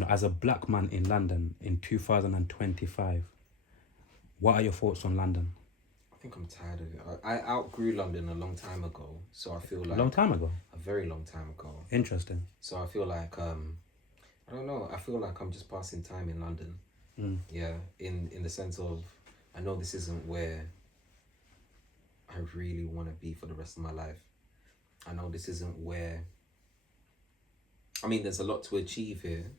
as a black man in London in 2025, what are your thoughts on London? I think I'm tired of it. I outgrew London a long time ago, so I feel Long like time ago. a very long time ago. Interesting. So I feel like I don't know. I feel like I'm just passing time in London. Mm. Yeah, in the sense of I know this isn't where I really want to be for the rest of my life. I know this isn't where. I mean, there's a lot to achieve here.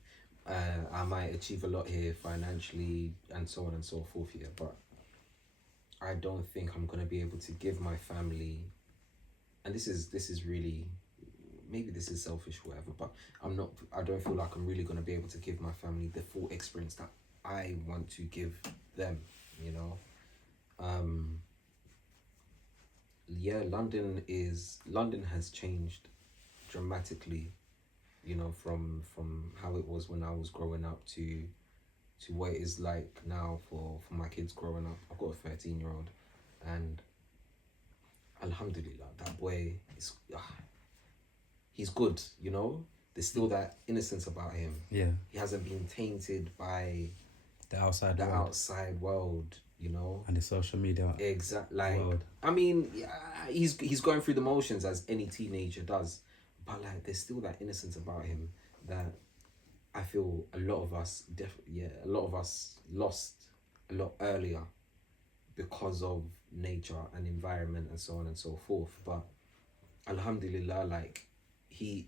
I might achieve a lot here financially and so on and so forth here, but I don't think I'm gonna be able to give my family. And this is really, maybe this is selfish, whatever. But I'm not. I don't feel like I'm really gonna be able to give my family the full experience that I want to give them. You know. Um, yeah, London has changed dramatically, from how it was when I was growing up to what it is like now for my kids growing up. I've got a 13-year-old, and alhamdulillah, that boy is he's good, there's still that innocence about him. Yeah. He hasn't been tainted by The outside the world outside world. and the social media Like, world. I mean, yeah, he's going through the motions as any teenager does, but like there's still that innocence about him that I feel a lot of us a lot of us lost a lot earlier because of nature and environment and so on and so forth. But alhamdulillah, like he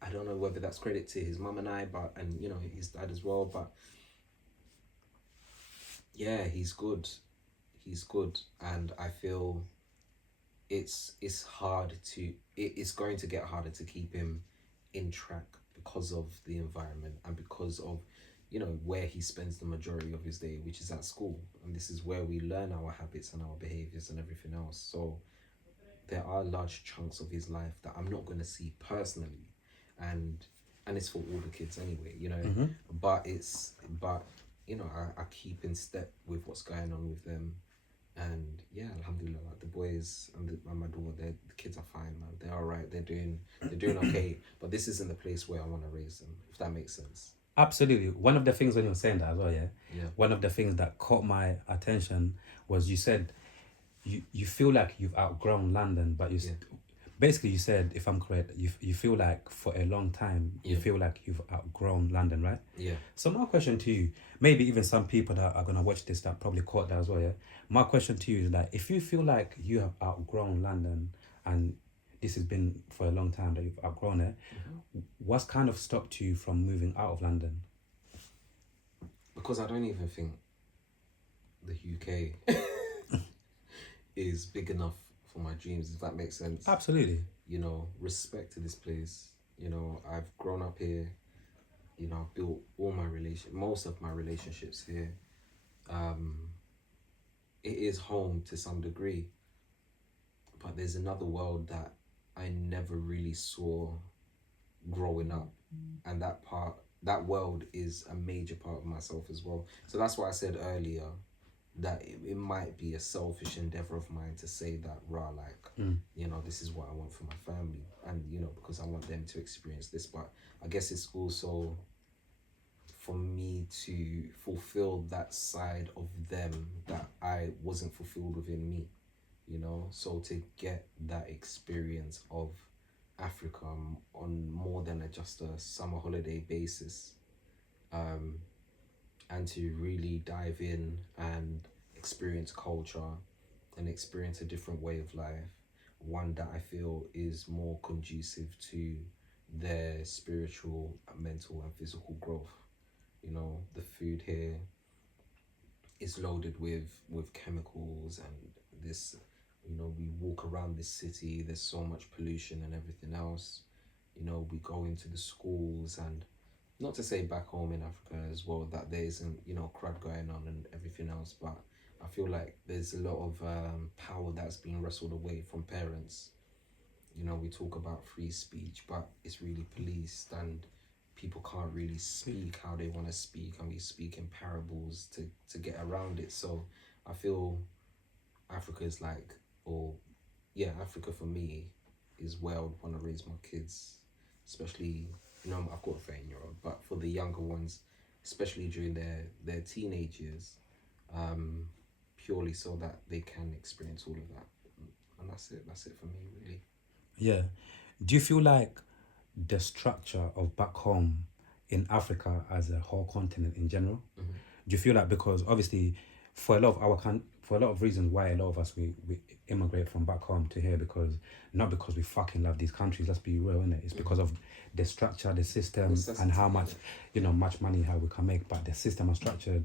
I don't know whether that's credit to his mum and I, but and his dad as well, but yeah, he's good. He's good, and I feel it's hard to it's going to get harder to keep him in track because of the environment and because of where he spends the majority of his day, which is at school, and this is where we learn our habits and our behaviors and everything else. So there are large chunks of his life that I'm not going to see personally, and it's for all the kids anyway. Mm-hmm. But I keep in step with what's going on with them. And yeah, alhamdulillah, like the boys and my daughter, the kids are fine, man. They're all right. They're doing okay. But this isn't the place where I want to raise them, if that makes sense. Absolutely. One of the things when you were saying that as well, Yeah. one of the things that caught my attention was you said you feel like you've outgrown London, but Yeah. basically you said, if I'm correct, you feel like for a long time you Yeah. feel like you've outgrown London, right? Yeah. So my question to you, maybe even some people that are gonna watch this that probably caught that as well, My question to you is that if you feel like you have outgrown London and this has been for a long time that you've outgrown it, what's kind of stopped you from moving out of London? Because I don't even think the UK is big enough for my dreams, if that makes sense. Absolutely. Respect to this place. I've grown up here. I've built most of my relationships here. It is home to some degree, but there's another world that I never really saw growing up, and that world is a major part of myself as well. So that's why I said earlier that it might be a selfish endeavor of mine to say that this is what I want for my family, and because I want them to experience this. But I guess it's also for me to fulfill that side of them that I wasn't fulfilled within me, so to get that experience of Africa on more than just a summer holiday basis, and to really dive in and experience culture and experience a different way of life, one that I feel is more conducive to their spiritual, mental, and physical growth. The food here is loaded with chemicals, and this, we walk around this city, there's so much pollution and everything else. We go into the schools, and not to say back home in Africa as well that there isn't, crud going on and everything else, but I feel like there's a lot of power that's being wrestled away from parents. We talk about free speech, but it's really policed, and people can't really speak how they want to speak, and we speak in parables to get around it. So I feel Africa is Africa for me is where I would want to raise my kids, especially, I've got a 13-year-old, but for for the younger ones, especially during their teenage years, purely so that they can experience all of that. And that's it for me, really. Yeah. Do you feel like the structure of back home in Africa as a whole continent in general? Mm-hmm. Do you feel like, because obviously for a lot of for a lot of reasons why a lot of us we immigrate from back home to here, because not because we fucking love these countries, let's be real, innit? It's because of the structure, the system, and how much much money how we can make. But the system and structure,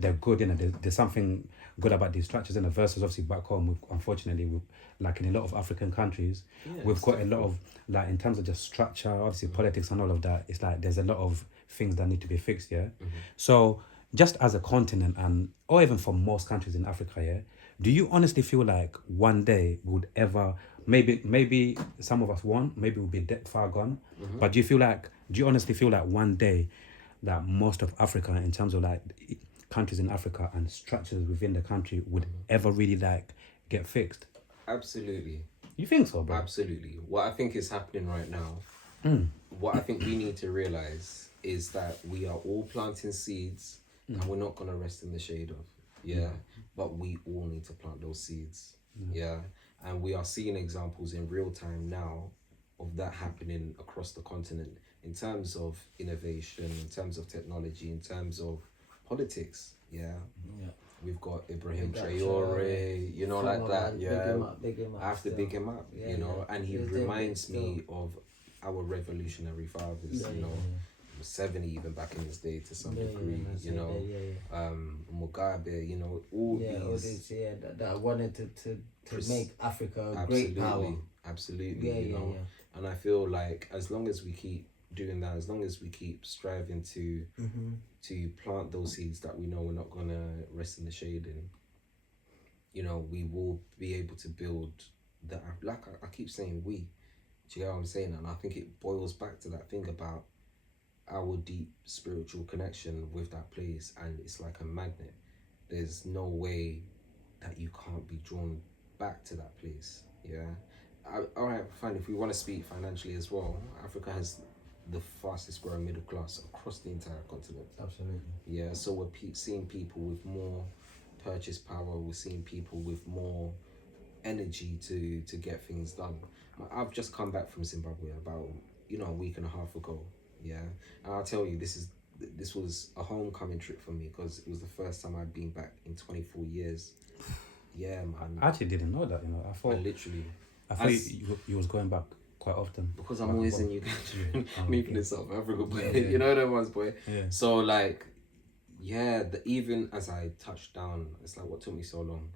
they're good, innit? There's something good about these structures, innit? Versus obviously back home, unfortunately, like in a lot of African countries, we've got a lot of, like, in terms of just structure, obviously politics and all of that, it's like there's a lot of things that need to be fixed, yeah? So just as a continent, and or even for most countries in Africa, yeah, do you honestly feel like one day would ever, maybe some of us won't, maybe we'll be dead far gone, but do you honestly feel like one day that most of Africa, in terms of like countries in Africa and structures within the country, would ever really like get fixed? Absolutely. You think so, bro? Absolutely. What I think is happening right now, what I think we need to realize is that we are all planting seeds and we're not going to rest in the shade of. Yeah. But we all need to plant those seeds. Yeah. And we are seeing examples in real time now of that happening across the continent in terms of innovation, in terms of technology, in terms of politics. Yeah. We've got Ibrahim Traore, you know, like that. Yeah. Big him up I have to still. big him up, you know, and he reminds me of our revolutionary fathers, you know. 70 even back in his day to some degree, you know. Mugabe, you know, all these that wanted to make Africa a great power. Absolutely, you know. And I feel like as long as we keep doing that, as long as we keep striving to plant those seeds that we know we're not gonna rest in the shade in, you know, we will be able to build that. Like I keep saying we, do you get what I'm saying? And I think it boils back to that thing about our deep spiritual connection with that place, and it's like a magnet. There's no way that you can't be drawn back to that place. Yeah. All right, fine. If we want to speak financially as well, Africa has the fastest growing middle class across the entire continent. Absolutely. Yeah. So we're seeing people with more purchase power. We're seeing people with more energy to get things done. I've just come back from Zimbabwe about a week and a half ago. Yeah, and I'll tell you, this was a homecoming trip for me because it was the first time I'd been back in 24 years. Yeah, man. I actually didn't know that. I thought you was going back quite often because I'm always in Uganda, moving in South Africa, boy. Yeah. You know them ones, boy. Yeah. So like, yeah, even as I touched down, it's like what took me so long,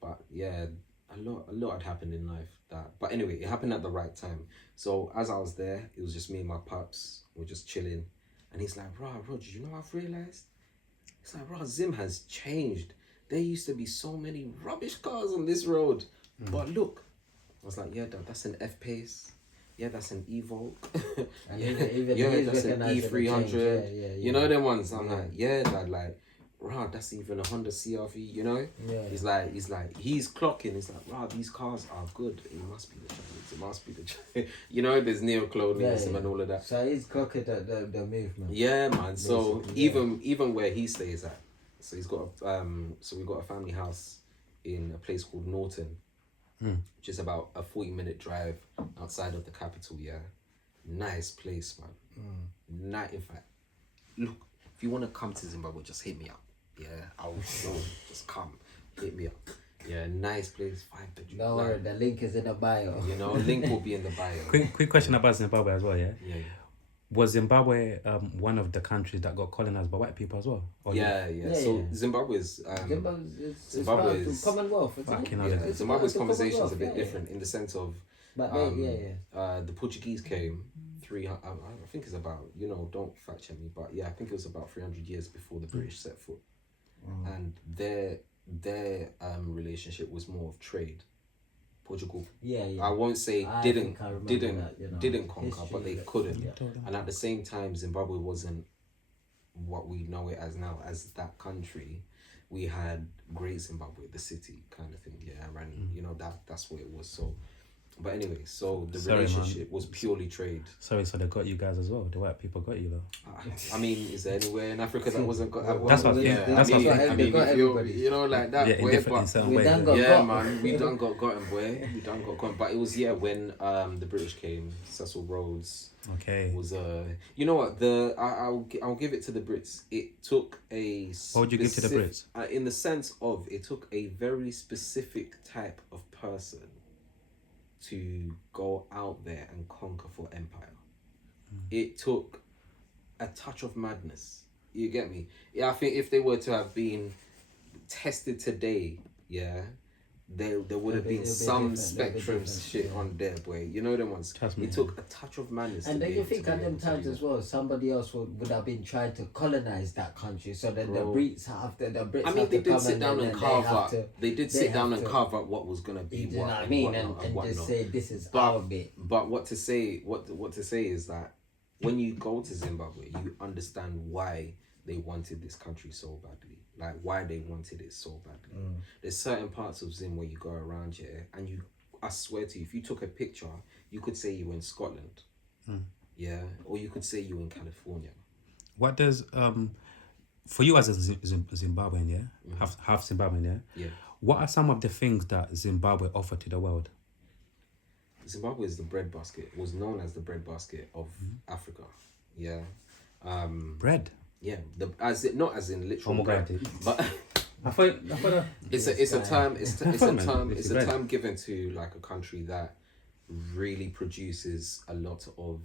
but yeah. A lot had happened in life but anyway, it happened at the right time. So as I was there, it was just me and my pups. We're just chilling, and he's like, Roger, you know what I've realized? It's like, Zim has changed. There used to be so many rubbish cars on this road, but look. I was like, yeah, Dad, that's an F-Pace. Yeah, that's an Evoque. That's an E300. You know them ones. I'm like, yeah, Dad, like, that's even a Honda CRV, you know? Yeah. He's clocking. He's like, these cars are good. It must be the Chinese. It must be the Chinese. You know, there's neocolonialism and all of that. So he's clocking the movement. Yeah, man. So even where he stays at, so he's got we've got a family house in a place called Norton, which is about a 40-minute drive outside of the capital. Yeah, nice place, man. In fact, look, if you want to come to Zimbabwe, just hit me up. Yeah, I'll just come, hit me up. Yeah, nice place, 5 bedroom. Don't worry, the link is in the bio. You know, link will be in the bio. Quick question about Zimbabwe as well, yeah? Yeah. Was Zimbabwe one of the countries that got colonized by white people as well? Yeah. So Zimbabwe is Commonwealth. Zimbabwe's conversation is a bit different in the sense of the Portuguese came I think it's about, don't fact check me, but yeah, I think it was about 300 years before the British set foot, and their relationship was more of trade. Portugal, I won't say didn't conquer, history, but they couldn't. And at the same time, Zimbabwe wasn't what we know it as now. As that country, we had Great Zimbabwe, the city kind of thing. Yeah, and that's what it was. So But anyway, so the Sorry, man. relationship was purely trade. Sorry, so they got you guys as well. The white people got you though. I mean, is there anywhere in Africa that wasn't got? That's what- yeah. that's I mean, what- I they mean, got if you're, everybody. you know, like that. Yeah, in boy, different in but certain we ways. done Yeah. got yeah, got. man, we done got gotten, boy. We done got gotten. But it was when the British came. Cecil Rhodes Okay. was you know what, I'll give it to the Brits. It took a. What would you give to the Brits? In the sense of it took a very specific type of person to go out there and conquer for empire. It took a touch of madness. You get me? Yeah, I think if they were to have been tested today, yeah, there would have been some spectrum shit on there, boy. You know them ones. Trust me. It took a touch of madness. And to then be you able to think be at them able to times do as that. well, somebody else would have been trying to colonize that country. So then the Bro. Brits have to. The Brits I mean, have they to did come sit down then and they carve have out. to- They did they sit down have and to- carve out what was gonna be You know what what I and mean? whatnot And whatnot. just say this is But- our bit. But what to say is that when you go to Zimbabwe, you understand why they wanted this country so badly. Like why they wanted it so badly. There's certain parts of Zim where you go around here and I swear to you, if you took a picture, you could say you were in Scotland. Yeah. Or you could say you were in California. What does for you as a Zimbabwean, yeah, half Zimbabwean, yeah. Yeah. What are some of the things that Zimbabwe offer to the world? Zimbabwe is the breadbasket, was known as the breadbasket of Africa. Yeah. Bread. Yeah. Not as in literal bread, Pomegranate. but I thought it's a term It's bread. term given to like a country that really produces a lot of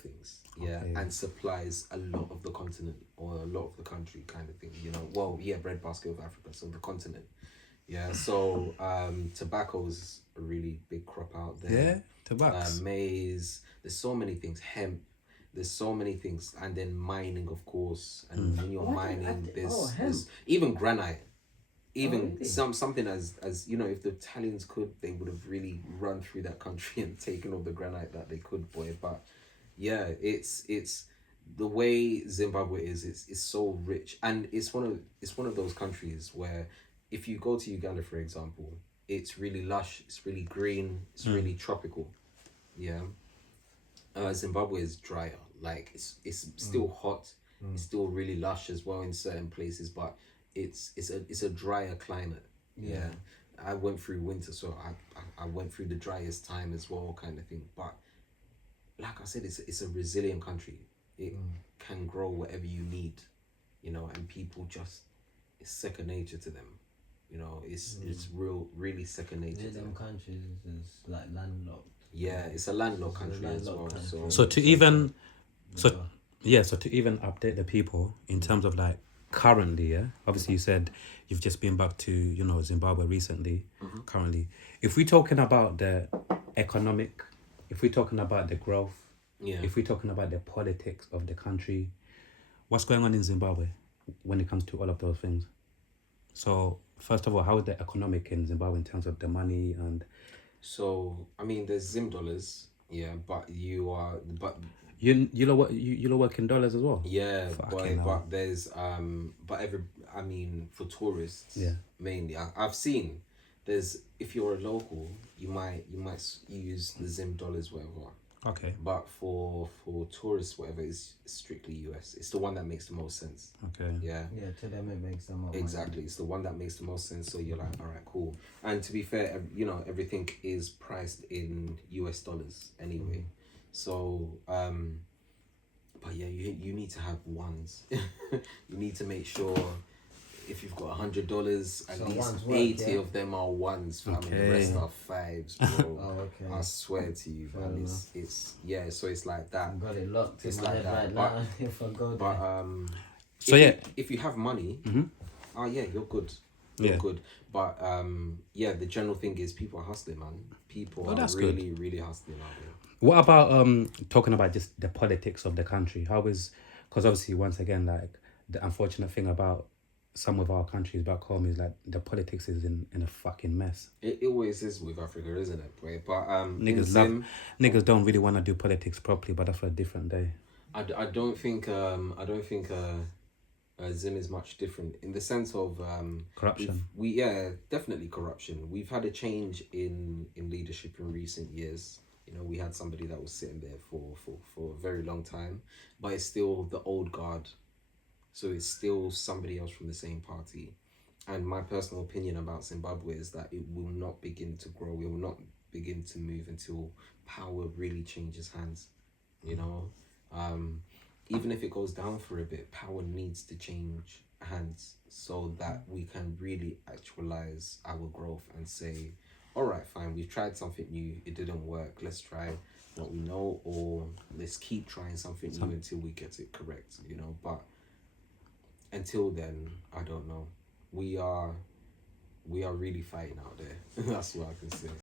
things, yeah, Okay. and supplies a lot of the continent or a lot of the country, kind of thing, you know. Well, yeah, breadbasket of Africa, so the continent, yeah. So tobacco is a really big crop out there. yeah, tobacco. Maize, there's so many things, hemp, there's so many things, and then mining, of course. And when you're mining, there's even granite, even really? something as you know, if the Italians could, they would have really run through that country and taken all the granite that they could, boy. But yeah, it's the way Zimbabwe is. It's so rich, and it's one of those countries where if you go to Uganda, for example, it's really lush, it's really green, it's really tropical. Yeah. Zimbabwe is drier. Like it's still hot. It's still really lush as well in certain places, but it's a drier climate. Yeah. I went through winter, so I went through the driest time as well, kind of thing. But like I said, it's a resilient country. It can grow whatever you need, you know, and people just, it's second nature to them. You know, it's really second nature to Them them. countries is like landlocked. Yeah, it's a landlocked country as well. landlocked So country. So to even update the people in terms of like currently, yeah. Obviously, you said you've just been back to Zimbabwe recently. Currently, if we're talking about the economic, if we're talking about the growth, yeah, if we're talking about the politics of the country, what's going on in Zimbabwe when it comes to all of those things? So first of all, how is the economic in Zimbabwe in terms of the money and? so I mean, there's Zim dollars, yeah, but you work in dollars as well. yeah, Fucking hell. but there's I mean, for tourists, Yeah. mainly I've seen there's, if you're a local, you might use the Zim dollars, whatever. Okay. But for tourists, whatever, is strictly US. It's the one that makes the most sense. Okay. Yeah. Yeah, to them it makes them up. Exactly, it's the one that makes the most sense. So you're like, all right, cool. And to be fair, you know, everything is priced in US dollars anyway. So, but yeah, you need to have ones. You need to make sure if you've got $100, at So least ones work, 80 yeah? of them are ones, fam, and the Okay. rest are fives, bro. Oh, okay. I swear to you, Fair man. enough. It's yeah. So it's like that. I've got it locked in It's my like head that, right but- now. If I go But there. So yeah. if you have money, oh yeah, you're good. Yeah. You're good. But yeah, the general thing is people are hustling, man. People Oh, are that's really, really hustling out there. What about talking about just the politics of the country? How is, because obviously once again, like the unfortunate thing about some of our countries back home is like the politics is in a fucking mess. It always is with Africa, isn't it, boy? But Niggas don't really want to do politics properly, but that's for a different day. I don't think Zim is much different in the sense of Corruption. definitely corruption. We've had a change in leadership in recent years. You know, we had somebody that was sitting there for a very long time, but it's still the old guard. So it's still somebody else from the same party. And my personal opinion about Zimbabwe is that it will not begin to grow. It will not begin to move until power really changes hands. You know, even if it goes down for a bit, power needs to change hands so that we can really actualize our growth and say, all right, fine, we've tried something new, it didn't work, let's try what we know, or let's keep trying something new until we get it correct, you know. But until then, I don't know. We are really fighting out there. That's what I can say.